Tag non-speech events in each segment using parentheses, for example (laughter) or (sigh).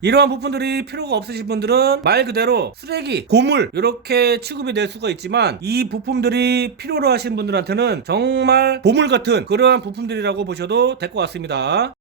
이러한 부품들이 필요가 없으신 분들은 말 그대로 쓰레기, 고물 이렇게 취급이 될 수가 있지만 이 부품들이 필요로 하신 분들한테는 정말 보물 같은 그러한 부품들이라고 보셔도 될 것 같습니다.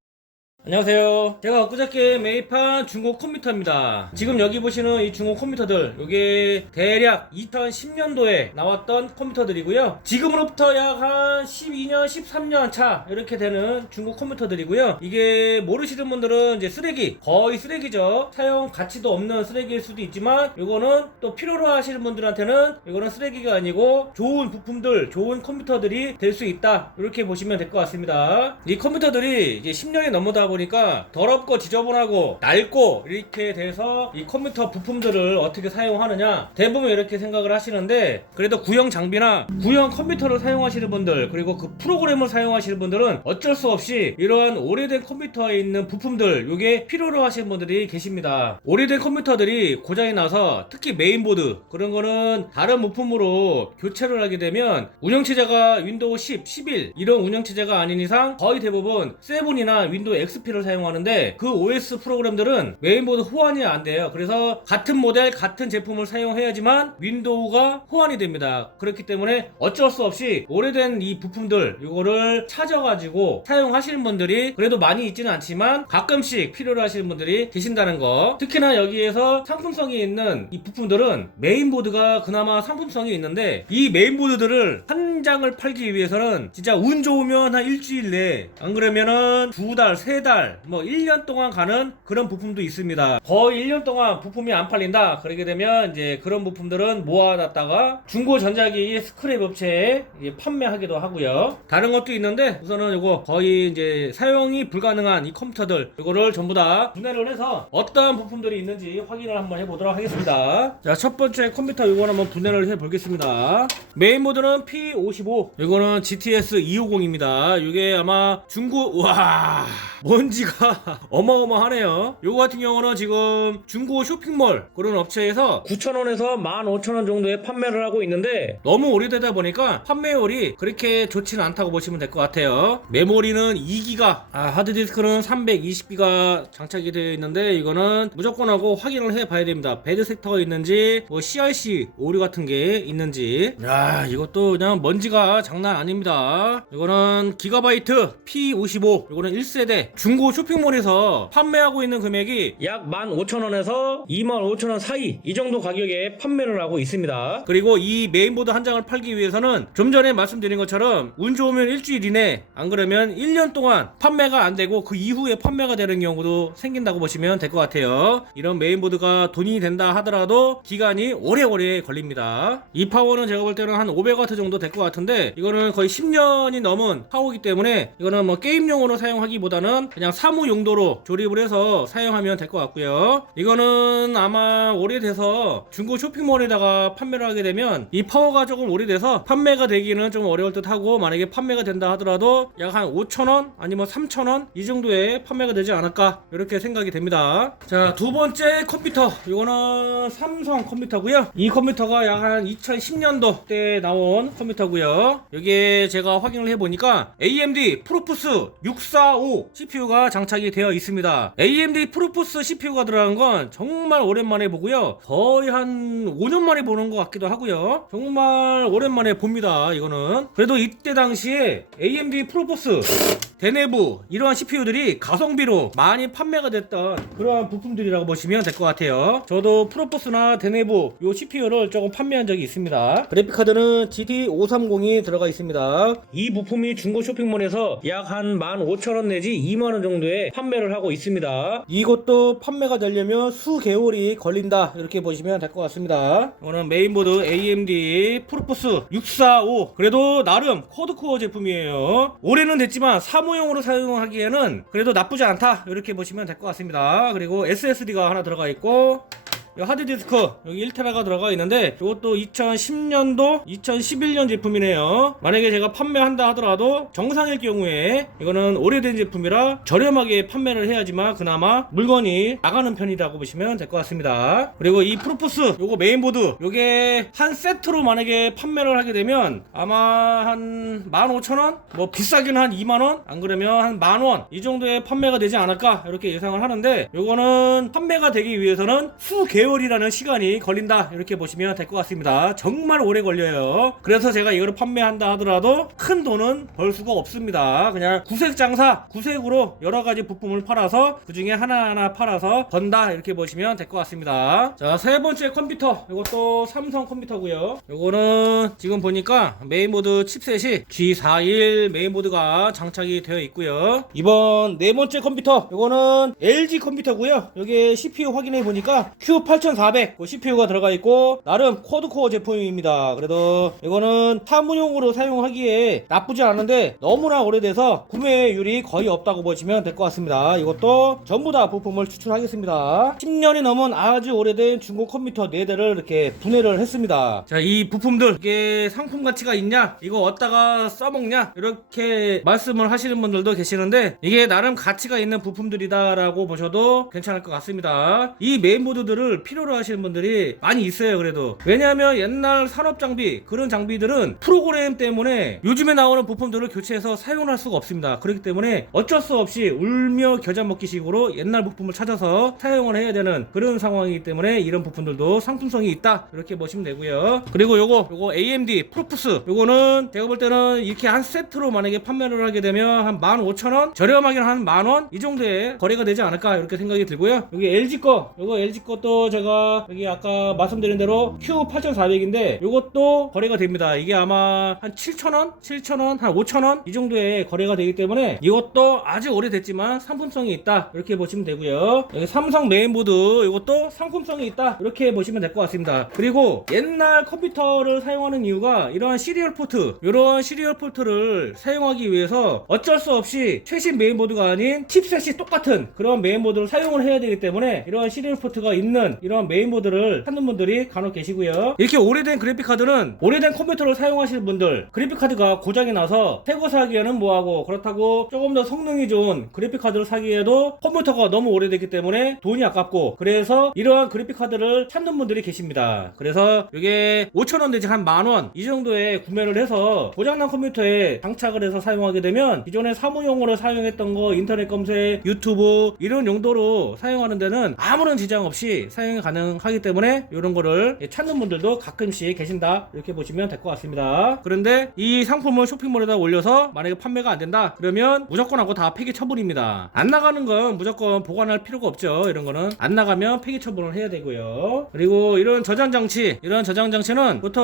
안녕하세요. 제가 엊그저께 매입한 중고 컴퓨터입니다. 지금 여기 보시는 이 중고 컴퓨터들, 이게 대략 2010년도에 나왔던 컴퓨터들이고요. 지금으로부터 약 한 12년, 13년 차 이렇게 되는 중고 컴퓨터들이고요. 이게 모르시는 분들은 이제 쓰레기, 거의 쓰레기죠. 사용 가치도 없는 쓰레기일 수도 있지만 이거는 또 필요로 하시는 분들한테는 이거는 쓰레기가 아니고 좋은 부품들, 좋은 컴퓨터들이 될 수 있다. 이렇게 보시면 될 것 같습니다. 이 컴퓨터들이 이제 10년이 넘어다 보니 까 더럽고 지저분하고 낡고 이렇게 돼서 이 컴퓨터 부품들을 어떻게 사용하느냐 대부분 이렇게 생각을 하시는데 그래도 구형 장비나 구형 컴퓨터를 사용하시는 분들 그리고 그 프로그램을 사용하시는 분들은 어쩔 수 없이 이러한 오래된 컴퓨터에 있는 부품들 이게 필요로 하시는 분들이 계십니다. 오래된 컴퓨터들이 고장이 나서 특히 메인보드 그런 거는 다른 부품으로 교체를 하게 되면 운영체제가 윈도우 10, 11 이런 운영체제가 아닌 이상 거의 대부분 7이나 윈도우 XP 를 사용하는데 그 OS 프로그램들은 메인보드 호환이 안 돼요. 그래서 같은 모델 같은 제품을 사용해야지만 윈도우가 호환이 됩니다. 그렇기 때문에 어쩔 수 없이 오래된 이 부품들 이거를 찾아가지고 사용하시는 분들이 그래도 많이 있지는 않지만 가끔씩 필요로 하시는 분들이 계신다는 거. 특히나 여기에서 상품성이 있는 이 부품들은 메인보드가 그나마 상품성이 있는데 이 메인보드들을 한 장을 팔기 위해서는 진짜 운 좋으면 한 일주일 내에 안 그러면은 두 달, 세 달, 뭐 1년 동안 가는 그런 부품도 있습니다. 거의 1년 동안 부품이 안 팔린다. 그러게 되면 이제 그런 부품들은 모아놨다가 중고 전자기 스크랩 업체에 판매하기도 하고요. 다른 것도 있는데 우선은 이거 거의 이제 사용이 불가능한 이 컴퓨터들 이거를 전부 다 분해를 해서 어떠한 부품들이 있는지 확인을 한번 해보도록 하겠습니다. 자, 첫 번째 컴퓨터 이거는 한번 분해를 해보겠습니다. 메인 모드는 P55 이거는 GTS 250입니다. 이게 아마 중고 와 먼지가 (laughs) 어마어마하네요. 요거 같은 경우는 지금 중고 쇼핑몰 그런 업체에서 9,000원에서 15,000원 정도에 판매를 하고 있는데 너무 오래되다 보니까 판매율이 그렇게 좋지는 않다고 보시면 될 것 같아요. 메모리는 2기가, 아, 하드디스크는 320기가 장착이 되어 있는데 이거는 무조건 하고 확인을 해 봐야 됩니다. 배드 섹터가 있는지 뭐 CRC 오류 같은 게 있는지. 야, 이것도 그냥 먼지가 장난 아닙니다. 이거는 기가바이트 P55 이거는 1세대 중고 쇼핑몰에서 판매하고 있는 금액이 약 15,000원에서 25,000원 사이 이 정도 가격에 판매를 하고 있습니다. 그리고 이 메인보드 한 장을 팔기 위해서는 좀 전에 말씀드린 것처럼 운 좋으면 일주일 이내 안 그러면 1년 동안 판매가 안 되고 그 이후에 판매가 되는 경우도 생긴다고 보시면 될 것 같아요. 이런 메인보드가 돈이 된다 하더라도 기간이 오래오래 걸립니다. 이 파워는 제가 볼 때는 한 500W 정도 될 것 같은데 이거는 거의 10년이 넘은 파워이기 때문에 이거는 뭐 게임용으로 사용하기보다는 그냥 사무 용도로 조립을 해서 사용하면 될 것 같고요. 이거는 아마 오래돼서 중고 쇼핑몰에다가 판매를 하게 되면 이 파워가 조금 오래돼서 판매가 되기는 좀 어려울 듯 하고 만약에 판매가 된다 하더라도 약 한 5,000원 아니면 3,000원 이 정도에 판매가 되지 않을까 이렇게 생각이 됩니다. 자, 두 번째 컴퓨터. 이거는 삼성 컴퓨터고요. 이 컴퓨터가 약 한 2010년도 때 나온 컴퓨터고요. 여기에 제가 확인을 해보니까 AMD 프로푸스 645 CPU 가 장착이 되어 있습니다. AMD 프로푸스 CPU가 들어간 건 정말 오랜만에 보고요. 거의 한 5년 만에 보는 것 같기도 하고요. 정말 오랜만에 봅니다. 이거는. 그래도 이때 당시에 AMD 프로푸스 대내부 이러한 CPU들이 가성비로 많이 판매가 됐던 그러한 부품들이라고 보시면 될 것 같아요. 저도 프로포스나 대내부 요 CPU를 조금 판매한 적이 있습니다. 그래픽카드는 GT530이 들어가 있습니다. 이 부품이 중고 쇼핑몰에서 약 한 15,000원 내지 2만원 정도에 판매를 하고 있습니다. 이것도 판매가 되려면 수개월이 걸린다 이렇게 보시면 될 것 같습니다. 이거는 메인보드 AMD 프로포스 645 그래도 나름 코드코어 제품이에요. 올해는 됐지만 사무용으로 사용하기에는 그래도 나쁘지 않다 이렇게 보시면 될 것 같습니다. 그리고 SSD가 하나 들어가 있고 이 이 하드 디스크 여기 1테라가 들어가 있는데 이것도 2010년도 2011년 제품이네요 만약에 제가 판매한다 하더라도 정상일 경우에 이거는 오래된 제품이라 저렴하게 판매를 해야지만 그나마 물건이 나가는 편이라고 보시면 될 것 같습니다 그리고 이 프로포스 요거 메인보드 요게 한 세트로 만약에 판매를 하게 되면 아마 한 15,000원? 뭐 비싸긴 한 2만원? 안 그러면 한 만원 이 정도에 판매가 되지 않을까 이렇게 예상을 하는데 요거는 판매가 되기 위해서는 수계 4월이라는 시간이 걸린다 이렇게 보시면 될 것 같습니다. 정말 오래 걸려요. 그래서 제가 이걸 판매한다 하더라도 큰 돈은 벌 수가 없습니다. 그냥 구색 장사 구색으로 여러 가지 부품을 팔아서 그 중에 하나하나 팔아서 번다 이렇게 보시면 될 것 같습니다. 자 세 번째 컴퓨터. 이것도 삼성 컴퓨터고요. 이거는 지금 보니까 메인보드 칩셋이 G41 메인보드가 장착이 되어 있고요. 이번 네 번째 컴퓨터. 이거는 LG 컴퓨터고요. 여기 CPU 확인해 보니까 Q8 8400 그 CPU가 들어가 있고 나름 쿼드코어 제품입니다. 그래도 이거는 사무용으로 사용하기에 나쁘지 않은데 너무나 오래돼서 구매율이 거의 없다고 보시면 될 것 같습니다. 이것도 전부 다 부품을 추출하겠습니다. 10년이 넘은 아주 오래된 중고 컴퓨터 4대를 이렇게 분해를 했습니다. 자, 이 부품들 이게 상품 가치가 있냐? 이거 어디다가 써먹냐? 이렇게 말씀을 하시는 분들도 계시는데 이게 나름 가치가 있는 부품들이다라고 보셔도 괜찮을 것 같습니다. 이 메인보드들을 필요로 하시는 분들이 많이 있어요 그래도. 왜냐하면 옛날 산업 장비 그런 장비들은 프로그램 때문에 요즘에 나오는 부품들을 교체해서 사용을 할 수가 없습니다. 그렇기 때문에 어쩔 수 없이 울며 겨자 먹기식으로 옛날 부품을 찾아서 사용을 해야 되는 그런 상황이기 때문에 이런 부품들도 상품성이 있다. 이렇게 보시면 되고요. 그리고 요거 요거 AMD 프로푸스. 요거는 제가 볼 때는 이렇게 한 세트로 만약에 판매를 하게 되면 한 15,000원? 저렴하게는 한 만원? 이 정도에 거래가 되지 않을까 이렇게 생각이 들고요. 여기 LG 거. 요거 LG 것도 제가 여기 아까 말씀드린 대로 Q8400인데 요것도 거래가 됩니다. 이게 아마 한 7,000원? 7,000원? 한 5,000원? 이 정도에 거래가 되기 때문에 이것도 아주 오래됐지만 상품성이 있다. 이렇게 보시면 되고요. 여기 삼성 메인보드 이것도 상품성이 있다. 이렇게 보시면 될 것 같습니다. 그리고 옛날 컴퓨터를 사용하는 이유가 이러한 시리얼 포트 이런 시리얼 포트를 사용하기 위해서 어쩔 수 없이 최신 메인보드가 아닌 칩셋이 똑같은 그런 메인보드를 사용을 해야 되기 때문에 이러한 시리얼 포트가 있는 이런 메인보드를 찾는 분들이 간혹 계시고요. 이렇게 오래된 그래픽카드는 오래된 컴퓨터를 사용하시는 분들 그래픽카드가 고장이 나서 새거 사기에는 뭐하고 그렇다고 조금 더 성능이 좋은 그래픽카드를 사기에도 컴퓨터가 너무 오래됐기 때문에 돈이 아깝고 그래서 이러한 그래픽카드를 찾는 분들이 계십니다. 그래서 이게 5천원 내지 한 만원 이 정도에 구매를 해서 고장난 컴퓨터에 장착을 해서 사용하게 되면 기존에 사무용으로 사용했던 거 인터넷 검색 유튜브 이런 용도로 사용하는 데는 아무런 지장 없이 사용 이 가능하기 때문에 이런 거를 찾는 분들도 가끔씩 계신다. 이렇게 보시면 될 것 같습니다. 그런데 이 상품을 쇼핑몰에다 올려서 만약에 판매가 안 된다? 그러면 무조건 하고 다 폐기 처분입니다. 안 나가는 건 무조건 보관할 필요가 없죠. 이런 거는. 안 나가면 폐기 처분을 해야 되고요. 그리고 이런 저장 장치. 이런 저장 장치는 보통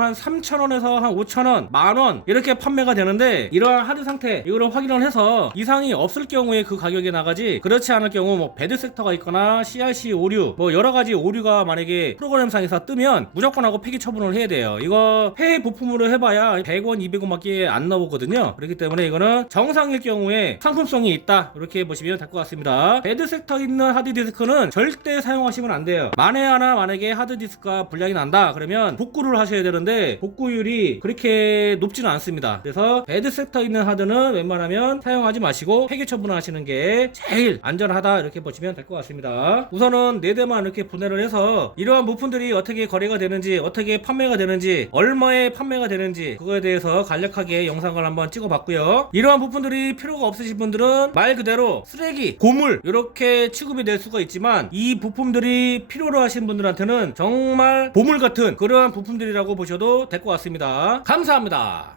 한 3,000원에서 한 5,000원 만원 이렇게 판매가 되는데 이러한 하드 상태 이거를 확인을 해서 이상이 없을 경우에 그 가격에 나가지 그렇지 않을 경우 뭐 배드 섹터가 있거나 CRC 오류 뭐 여러 가지 오류가 만약에 프로그램상에서 뜨면 무조건 하고 폐기 처분을 해야 돼요. 이거 폐 부품으로 해봐야 100원 200원밖에 안 나오거든요. 그렇기 때문에 이거는 정상일 경우에 상품성이 있다. 이렇게 보시면 될 것 같습니다. 배드 섹터 있는 하드 디스크는 절대 사용하시면 안 돼요. 만에 하나 만약에 하드 디스크가 불량이 난다. 그러면 복구를 하셔야 되는데 복구율이 그렇게 높지는 않습니다. 그래서 배드 섹터 있는 하드는 웬만하면 사용하지 마시고 폐기 처분하시는 게 제일 안전하다. 이렇게 보시면 될 것 같습니다. 우선은 4대만 이렇게 분해를 해서 이러한 부품들이 어떻게 거래가 되는지 어떻게 판매가 되는지 얼마에 판매가 되는지 그거에 대해서 간략하게 영상을 한번 찍어봤고요. 이러한 부품들이 필요가 없으신 분들은 말 그대로 쓰레기 고물 이렇게 취급이 될 수가 있지만 이 부품들이 필요로 하신 분들한테는 정말 보물 같은 그러한 부품들이라고 보셔도 될 것 같습니다. 감사합니다